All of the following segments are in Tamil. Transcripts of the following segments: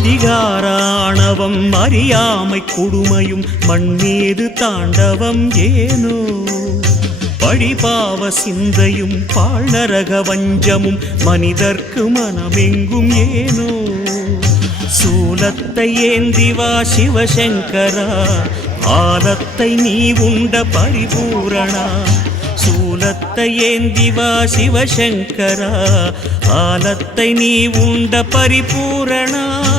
அதிகாராணவம் அறியாமை கொடுமையும் மண்ணீது தாண்டவம் ஏனோ? பழிபாவ சிந்தையும் பாழ்நரக வஞ்சமும் மனிதர்க்கு மனமெங்கும் ஏனோ? சூலத்தை ஏந்திவா சிவசங்கரா ஆலத்தை நீ உண்ட பரிபூரணா. சூலத்தை ஏந்திவா சிவசங்கரா ஆலத்தை நீ உண்ட பரிபூரணா.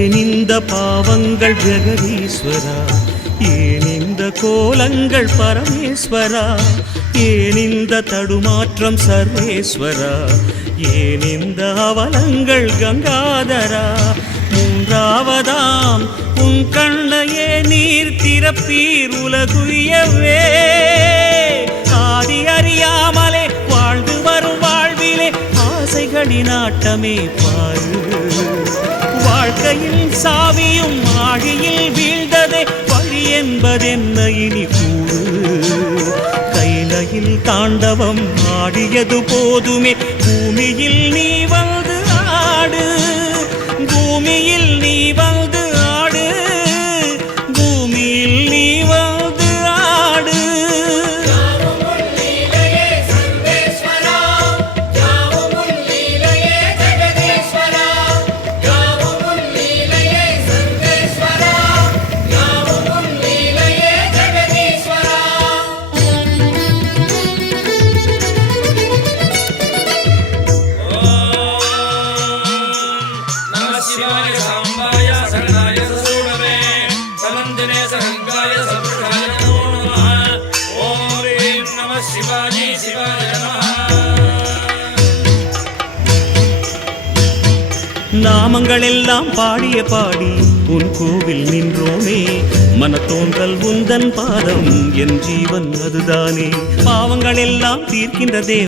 ஏன் இந்த பாவங்கள் ஜெகதீஸ்வரா ஏன் இந்த கோலங்கள் பரமேஸ்வரா ஏன் இந்த தடுமாற்றம் சர்வேஸ்வரா ஏன் இந்த அவலங்கள் கங்காதரா. மூன்றாவதாம் உன் கண்ணையே நீர் திறப்பீர் உலகுயவே. ஆதி அறியாமலே வாழ்ந்து வரும் வாழ்விலே ஆசைகளின் ஆட்டமே பாரு. வாழ்க்கையில் சாவியும் ஆழியில் வீழ்ந்ததே வழி என்பதென்ன இனி கூறு? கைலையில் தாண்டவம் ஆடியது போதுமே பூமியில் நீ வந்த நாமங்கள் எல்லாம் பாடிய பாடி உன் கோவில் நின்றோமே. மனத்தோன்றல் உந்தன் பாதம் என் ஜீவன் அதுதானே. பாவங்கள் எல்லாம் தீர்க்கின்ற